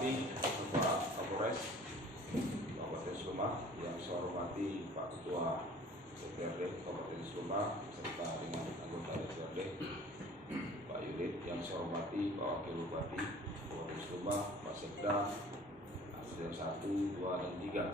hormati Bapak Kapolres Kabupaten Sleman, yang saya hormati Pak Ketua DPRD Kabupaten Sleman serta dengan anggota DPRD Pak Yurid, yang saya hormati Pak Wakil Bupati Kabupaten Sleman, Pak Sekda, Asisten 1, 2, dan 3.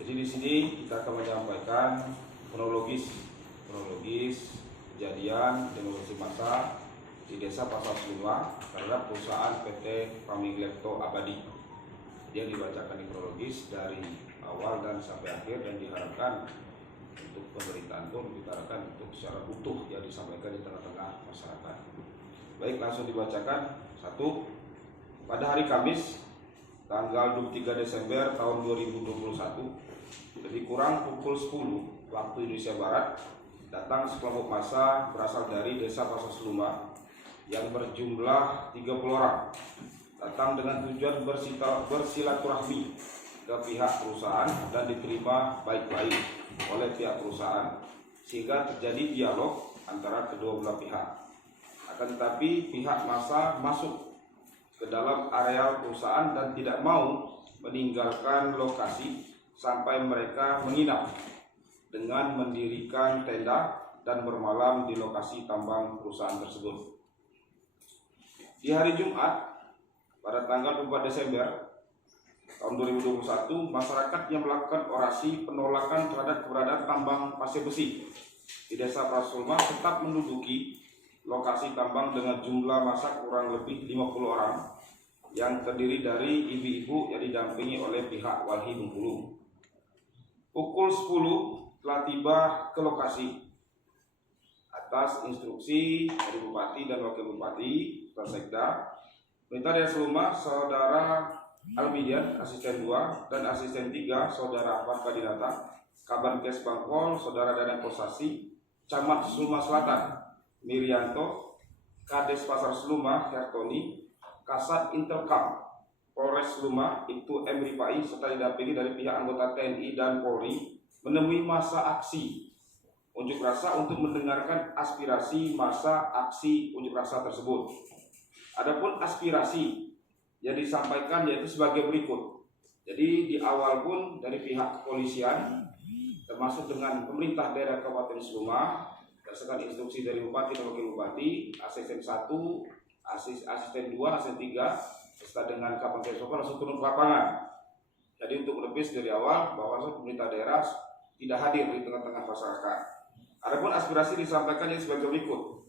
Jadi di sini kita akan menyampaikan kronologis kejadian demolisi massa di Desa Pasar Seluma terhadap perusahaan PT Pamiglepto Abadi. Dia dibacakan di kronologis dari awal dan sampai akhir, dan diharapkan untuk pemberitaan pun kita harapkan untuk secara utuh yang disampaikan di tengah-tengah masyarakat. Baik, langsung dibacakan. 1. Pada hari Kamis tanggal 23 Desember tahun 2021, lebih kurang pukul 10 waktu Indonesia Barat, datang sekelompok massa berasal dari Desa Pasar Seluma yang berjumlah 30 orang, datang dengan tujuan bersilaturahmi ke pihak perusahaan dan diterima baik-baik oleh pihak perusahaan, sehingga terjadi dialog antara kedua belah pihak. Akan tetapi pihak massa masuk ke dalam area perusahaan dan tidak mau meninggalkan lokasi sampai mereka menginap dengan mendirikan tenda dan bermalam di lokasi tambang perusahaan tersebut. Di hari Jumat pada tanggal 4 Desember tahun 2021, masyarakat yang melakukan orasi penolakan terhadap keberadaan tambang pasir besi di Desa Pasar Seluma tetap menduduki lokasi tambang dengan jumlah massa kurang lebih 50 orang yang terdiri dari ibu-ibu yang didampingi oleh pihak Walhi Bengkulu. Pukul 10 telah tiba ke lokasi atas instruksi dari Bupati dan Wakil Bupati, Pak Sekda, Perintah Daerah Seluma, Saudara Almidian, Asisten 2, dan Asisten 3, Saudara Ahmad Kadinata, Kabankes Bangpol, Saudara Danang Kosasi, Camat Seluma Selatan, Mirianto, Kades Pasar Seluma, Hertoni, Kasat Interkam, Polres Seluma, Ibtu M. Ripai, serta didampingi dari pihak anggota TNI dan Polri, menemui massa aksi unjuk rasa untuk mendengarkan aspirasi massa aksi unjuk rasa tersebut. Adapun aspirasi yang disampaikan yaitu sebagai berikut. Jadi di awal pun dari pihak kepolisian, termasuk dengan pemerintah daerah Kabupaten Seluma, berdasarkan instruksi dari Bupati dan Wakil Bupati, Asisten 1, Asisten 2, Asisten 3, serta dengan Kabupaten Seluma langsung turun ke lapangan. Jadi untuk menepis dari awal bahwa pemerintah daerah tidak hadir di tengah-tengah masyarakat. Adapun aspirasi disampaikan yang sebagai berikut: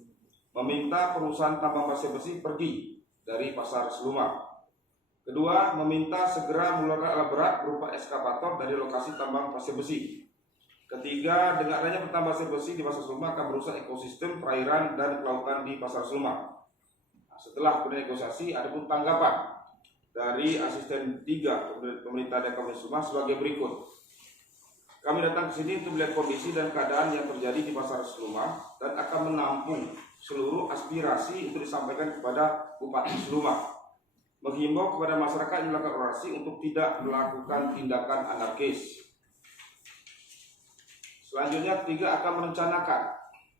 meminta perusahaan tambang pasir besi pergi dari Pasar Seluma. Kedua, meminta segera mengeluarkan alat berat berupa eskavator dari lokasi tambang pasir besi. Ketiga, dengan adanya pertambangan pasir besi di Pasar Seluma akan merusak ekosistem perairan dan kelautan di Pasar Seluma. Nah, setelah bernegosiasi, ada pun tanggapan dari Asisten 3 Pemerintah Daerah Kabupaten Seluma sebagai berikut. Kami datang ke sini untuk melihat kondisi dan keadaan yang terjadi di Pasar Seluma dan akan menampung seluruh aspirasi untuk disampaikan kepada Bupati Seluma. Menghimbau kepada masyarakat yang melakukan orasi untuk tidak melakukan tindakan anarkis. Selanjutnya, 3 akan merencanakan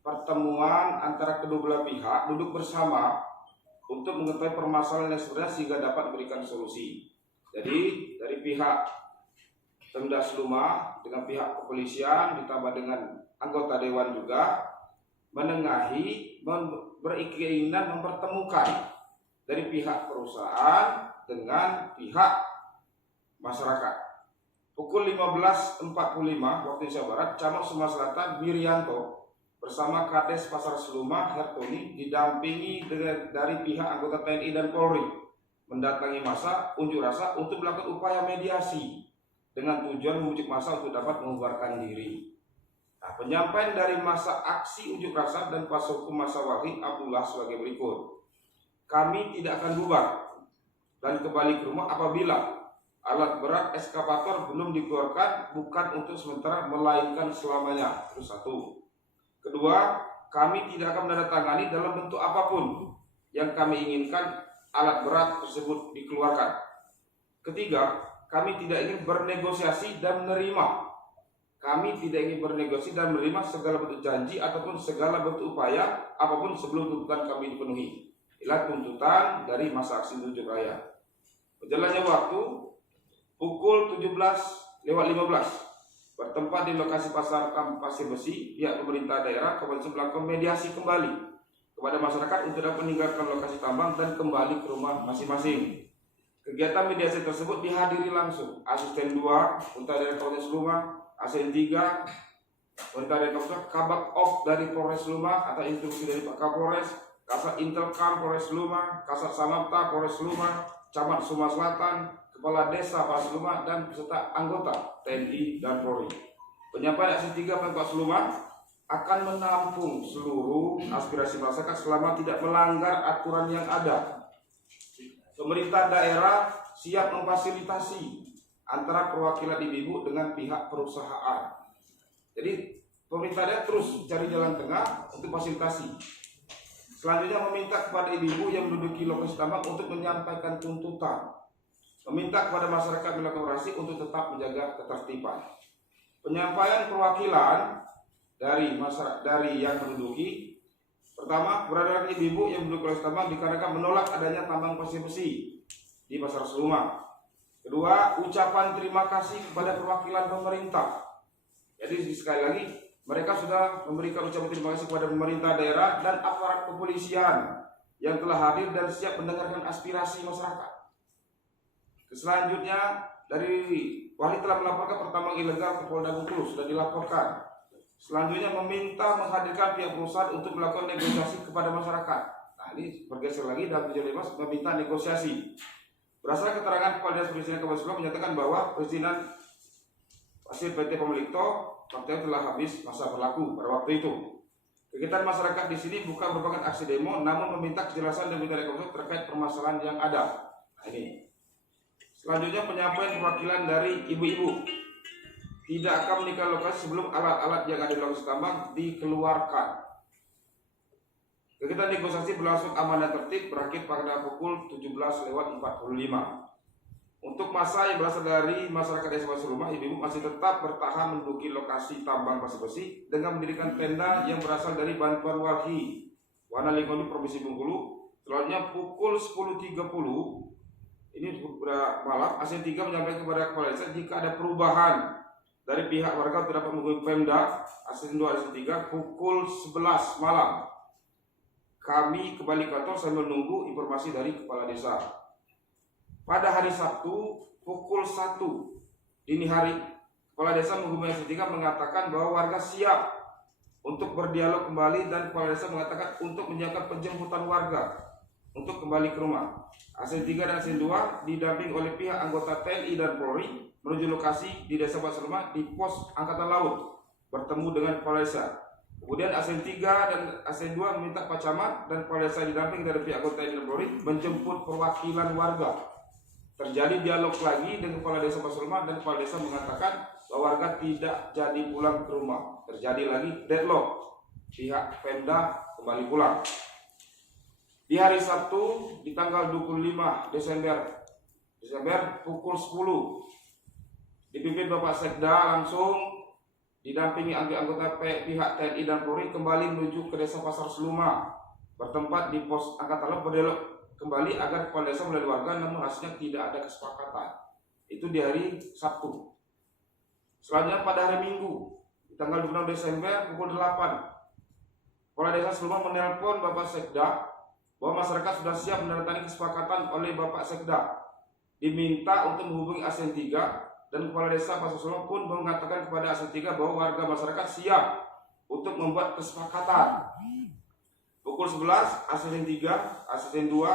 pertemuan antara kedua belah pihak duduk bersama untuk mengetahui permasalahan yang sebenarnya sehingga dapat memberikan solusi. Jadi dari pihak Pemda Seluma dengan pihak kepolisian ditambah dengan anggota dewan juga menengahi, berkeinginan mempertemukan dari pihak perusahaan dengan pihak masyarakat. Pukul 15.45 waktu Indonesia Barat, Camat Seluma Selatan Mirianto bersama Kades Pasar Seluma Hertoni didampingi dari pihak anggota TNI dan Polri mendatangi massa unjuk rasa untuk melakukan upaya mediasi dengan tujuan membujuk massa untuk dapat membubarkan diri. Nah, penyampaian dari massa aksi unjuk rasa dan kuasa hukum massa Walhi Abdullah sebagai berikut. Kami tidak akan bubar dan kembali ke rumah apabila alat berat eskavator belum dikeluarkan, bukan untuk sementara melainkan selamanya. Itu 1. Kedua, kami tidak akan menandatangani dalam bentuk apapun yang kami inginkan alat berat tersebut dikeluarkan. Ketiga, kami tidak ingin bernegosiasi dan menerima. Kami tidak ingin bernegosiasi dan menerima segala bentuk janji ataupun segala bentuk upaya apapun sebelum tuntutan kami dipenuhi. Inilah tuntutan dari masa aksi unjuk raya. Berjalannya waktu, pukul 17:15 bertempat di lokasi pasar Pasir Besi, pihak pemerintah daerah Kabupaten melakukan mediasi kembali kepada masyarakat untuk dapat meninggalkan lokasi tambang dan kembali ke rumah masing-masing. Kegiatan mediasi tersebut dihadiri langsung Asisten 2 Pemerintah Daerah Kabupaten Seluma, Asisten 3 Pemerintah Daerah Kabupaten, Kabak Ops dari Polres Seluma atau instruksi dari Pak Kapolres, Kasat Intelkam Polres Seluma, Kasat Samapta Polres Seluma, Camat Suma Selatan, Kepala Desa Polres Seluma, dan beserta anggota TNI dan Polri. Penyampaian Asisten 3 Pemkot Seluma akan menampung seluruh aspirasi masyarakat selama tidak melanggar aturan yang ada. Pemerintah daerah siap memfasilitasi antara perwakilan ibu-ibu dengan pihak perusahaan. Jadi pemerintah daerah terus cari jalan tengah untuk fasilitasi. Selanjutnya meminta kepada ibu-ibu yang menduduki lokasi tambang untuk menyampaikan tuntutan. Meminta kepada masyarakat melakukan orasi untuk tetap menjaga ketertiban. Penyampaian perwakilan dari masyarakat dari yang menduduki. Pertama, keberadaan ibu-ibu yang menduduki lokasi tambang dikarenakan menolak adanya tambang pasir besi di Pasar Seluma. Kedua, ucapan terima kasih kepada perwakilan pemerintah. Jadi sekali lagi, mereka sudah memberikan ucapan terima kasih kepada pemerintah daerah dan aparat kepolisian yang telah hadir dan siap mendengarkan aspirasi masyarakat. Selanjutnya, dari Wali telah melaporkan pertambang ilegal ke Polda Bengkulu, sudah dilaporkan. Selanjutnya meminta menghadirkan pihak perusahaan untuk melakukan negosiasi kepada masyarakat. Nah, ini bergeser lagi dalam 75 meminta negosiasi. Berdasarkan keterangan Kepala Dinas Perizinan Kabupaten Seluma menyatakan bahwa perizinan hasil PT Pemilikto faktanya telah habis masa berlaku pada waktu itu. Kegiatan masyarakat di sini bukan merupakan aksi demo, namun meminta kejelasan dan meminta negosiasi terkait permasalahan yang ada. Nah, ini. Selanjutnya penyampaian perwakilan dari ibu-ibu. Tidak akan meninggalkan lokasi sebelum alat-alat yang ada di lokasi tambang dikeluarkan. Kegiatan negosiasi berlangsung aman dan tertib, berakhir pada pukul 17:45. Untuk masa yang berasal dari masyarakat desa Pasir Seluma, ibu-ibu masih tetap bertahan menduduki lokasi tambang pasir besi dengan mendirikan tenda yang berasal dari bantuan Walhi Wana Lingkungan Provinsi Bengkulu. Selanjutnya pukul 10:30 ini sudah malam, Asisten 3 menyampaikan kepada Kepala Desa jika ada perubahan dari pihak warga terdapat menghubungi Pemda. Asisten 2 Asisten 3 pukul 11 malam kami kembali ke kantor sambil menunggu informasi dari Kepala Desa. Pada hari Sabtu pukul 1 dini hari, Kepala Desa menghubungi Asisten 3 mengatakan bahwa warga siap untuk berdialog kembali dan Kepala Desa mengatakan untuk menyiapkan penjemputan warga untuk kembali ke rumah. Asisten 3 dan Asisten 2 didampingi oleh pihak anggota TNI dan Polri menuju lokasi di Desa Pasir Seluma di pos Angkatan Laut bertemu dengan Kepala Desa. Kemudian Asisten 3 dan Asisten 2 meminta Pak Camat dan Kepala Desa didampingi dari pihak anggota TNI dan Polri menjemput perwakilan warga. Terjadi dialog lagi dengan Kepala Desa Pasir Seluma dan Kepala Desa mengatakan bahwa warga tidak jadi pulang ke rumah. Terjadi lagi deadlock. Pihak Pemda kembali pulang. Di hari Sabtu di tanggal 25 Desember pukul 10 dipimpin Bapak Sekda langsung didampingi anggota pihak TNI dan Polri kembali menuju ke Desa Pasar Seluma bertempat di pos Angkatan Laut berdialog kembali agar Kepala Desa melalui warga, namun hasilnya tidak ada kesepakatan. Itu di hari Sabtu. Selanjutnya pada hari Minggu di tanggal 26 Desember pukul 8 Kepala Desa Seluma menelpon Bapak Sekda bahwa masyarakat sudah siap menandatangani kesepakatan oleh Bapak Sekda. Diminta untuk menghubungi Asisten 3 dan Kepala Desa Pasar Seluma pun mengatakan kepada Asisten 3 bahwa warga masyarakat siap untuk membuat kesepakatan. Pukul 11 Asisten 3, Asisten 2,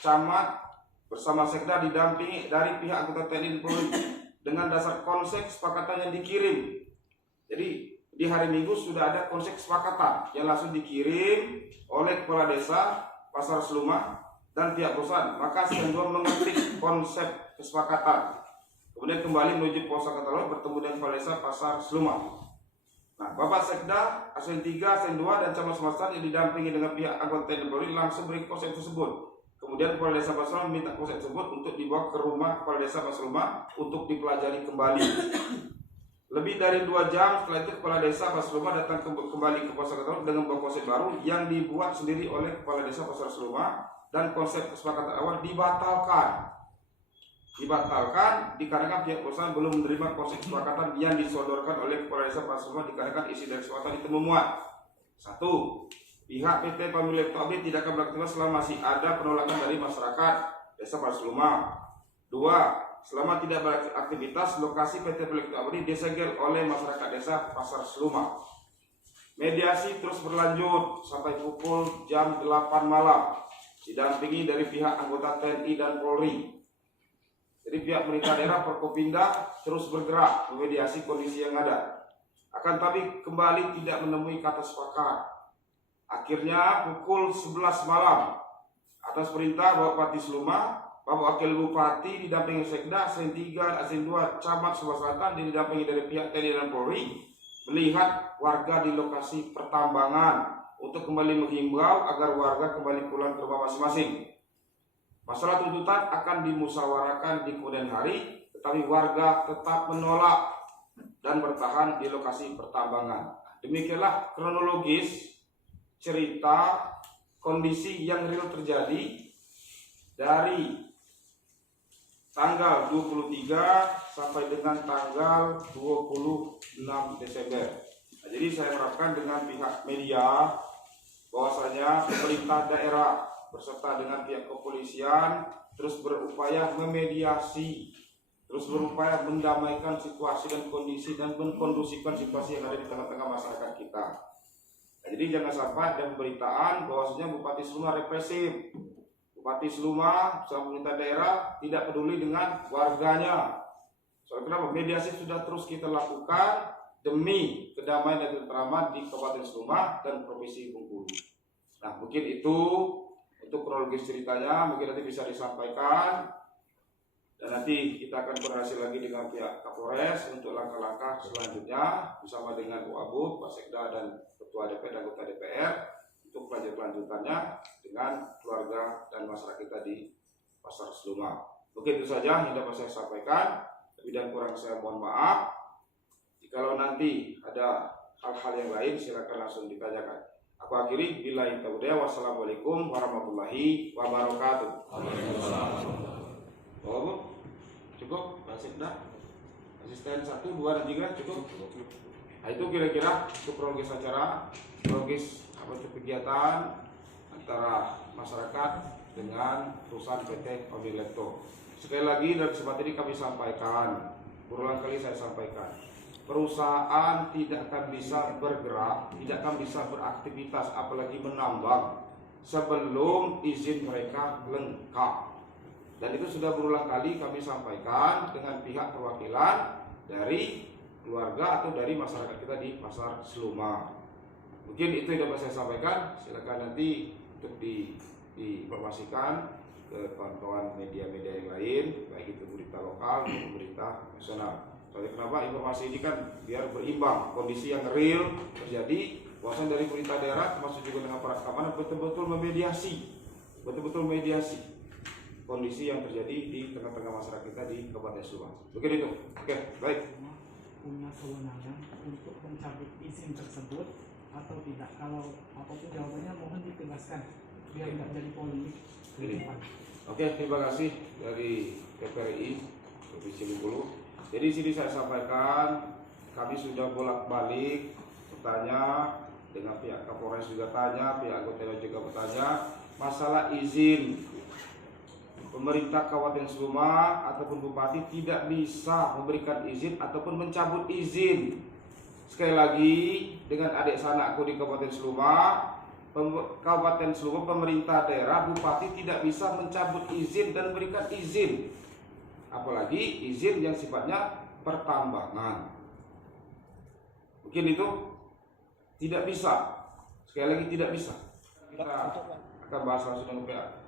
Camat bersama Sekda didampingi dari pihak anggota TNI dan Polri dengan dasar konsep kesepakatan yang dikirim. Jadi di hari Minggu sudah ada konsep kesepakatan yang langsung dikirim oleh Kepala Desa Pasar Seluma dan pihak perusahaan. Maka Asisten 2 mengetik konsep kesepakatan. Kemudian kembali menuju pos Angkatan Laut bertemu dengan Kepala Desa Pasar Seluma. Nah, Bapak Sekda, Asisten 3, Asisten 2 dan Camat Selatan yang didampingi dengan pihak anggota TNI Polri langsung beri konsep tersebut. Kemudian Kepala Desa Pasar Seluma meminta konsep tersebut untuk dibawa ke rumah Kepala Desa Pasar Seluma untuk dipelajari kembali. Lebih dari 2 jam setelah itu Kepala Desa Pasar Seluma datang kembali ke pos Angkatan Laut dengan membawa konsep baru yang dibuat sendiri oleh Kepala Desa Pasar Seluma dan konsep kesepakatan awal dibatalkan dikarenakan pihak perusahaan belum menerima konsep kesepakatan yang disodorkan oleh Kepala Desa Pasar Seluma dikarenakan isi dari kesepakatan itu memuat. 1. Pihak PT Pamiglekto AB tidak akan beraktivitas selama masih ada penolakan dari masyarakat Desa Pasar Seluma. 2. Selama tidak beraktivitas, lokasi PT Pamiglekto AB disegel oleh masyarakat Desa Pasar Seluma. Mediasi terus berlanjut sampai pukul jam 8 malam, didampingi dari pihak anggota TNI dan Polri. Jadi pihak pemerintah daerah Forkopimda terus bergerak memediasi kondisi yang ada. Akan tapi kembali tidak menemui kata sepakat. Akhirnya pukul 11 malam atas perintah Bapak Bupati Seluma, Bapak Wakil Bupati didampingi Sekda, Asen 3, Asen 2, Camat Seluma Selatan didampingi dari pihak TNI dan Polri melihat warga di lokasi pertambangan untuk kembali menghimbau agar warga kembali pulang ke rumah masing-masing. Masalah tuntutan akan dimusyawarahkan di kemudian hari, tetapi warga tetap menolak dan bertahan di lokasi pertambangan. Demikianlah kronologis cerita kondisi yang real terjadi dari tanggal 23 sampai dengan tanggal 26 Desember. Nah, jadi saya harapkan dengan pihak media bahwasanya pemerintah daerah berserta dengan pihak kepolisian terus berupaya memediasi, terus berupaya mendamaikan situasi dan kondisi dan mengkondusifkan situasi yang ada di tengah-tengah masyarakat kita. Nah, jadi jangan sampai ada pemberitaan bahwasanya Bupati Seluma represif, Bupati Seluma sama pemerintah daerah tidak peduli dengan warganya. Soalnya kenapa? Mediasi sudah terus kita lakukan demi kedamaian dan ketentraman di Kabupaten Seluma dan Provinsi Bengkulu. Nah, mungkin itu untuk kronologis ceritanya, mungkin nanti bisa disampaikan dan nanti kita akan berhasil lagi dengan pihak Kapolres untuk langkah-langkah selanjutnya bersama dengan Bu Abu, Pak Sekda dan Ketua DPR dan Anggota DPR untuk lanjutannya dengan keluarga dan masyarakat kita di Pasar Seluma. Mungkin itu saja yang dapat saya sampaikan. Lebih dan kurang saya mohon maaf. Jikalau nanti ada hal-hal yang lain silakan langsung ditanyakan. Aku akhiri, billahi taufiq. Wassalamualaikum warahmatullahi wabarakatuh. Oh, cukup, Pak Sekda. Asisten 1, 2, dan 3 cukup. Nah, itu kira-kira untuk kronologis acara, kronologis kegiatan antara masyarakat dengan perusahaan PT Pamiglekto. Sekali lagi dari kesempatan ini kami sampaikan, berulang kali saya sampaikan, perusahaan tidak akan bisa bergerak, tidak akan bisa beraktivitas apalagi menambang sebelum izin mereka lengkap. Dan itu sudah berulang kali kami sampaikan dengan pihak perwakilan dari keluarga atau dari masyarakat kita di Pasar Seluma. Mungkin itu yang dapat saya sampaikan. Silakan nanti untuk diinformasikan ke kawan-kawan media-media yang lain, baik itu berita lokal maupun berita nasional. Soalnya kenapa informasi ini kan biar berimbang, kondisi yang real terjadi, bahwasan dari pemerintah daerah termasuk juga dengan para keamanan betul-betul mediasi kondisi yang terjadi di tengah-tengah masyarakat kita di Kabupaten Seluma. Begitu itu. Oke, baik. Punya kewenangan untuk mencabut izin tersebut atau tidak? Kalau apapun jawabannya mohon ditegaskan biar tidak jadi polemik ke depan. Oke, terima kasih dari TPRI Provinsi Bengkulu. Jadi sini saya sampaikan kami sudah bolak-balik bertanya dengan pihak Kapolres juga tanya, pihak anggota juga bertanya masalah izin. Pemerintah Kabupaten Seluma ataupun Bupati tidak bisa memberikan izin ataupun mencabut izin. Sekali lagi dengan adik sanakku di Kabupaten Seluma, pemerintah daerah, Bupati tidak bisa mencabut izin dan memberikan izin, apalagi izin yang sifatnya pertambangan. Mungkin itu tidak bisa. Sekali lagi tidak bisa. Kita akan bahas langsung dengan pihak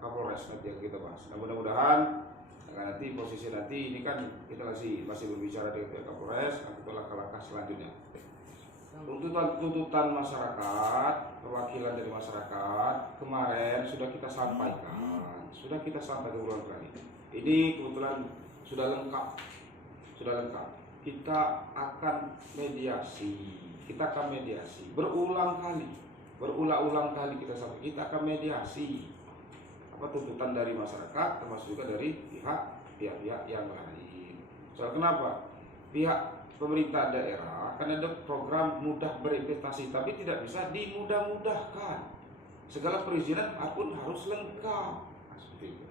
Kapolres nanti yang kita bahas. Nah, mudah-mudahan nanti posisi nanti ini kan kita masih berbicara dengan pihak Kapolres untuk langkah-langkah selanjutnya. Tuntutan masyarakat, perwakilan dari masyarakat kemarin sudah kita sampaikan berulang kali. Ini kebetulan sudah lengkap. Kita akan mediasi berulang-ulang kali kita akan mediasi tuntutan dari masyarakat, termasuk juga dari pihak-pihak yang lain. Soal kenapa? Pihak pemerintah daerah kan ada program mudah berinvestasi, tapi tidak bisa dimudah-mudahkan. Segala perizinan pun harus lengkap. Nah, seperti itu.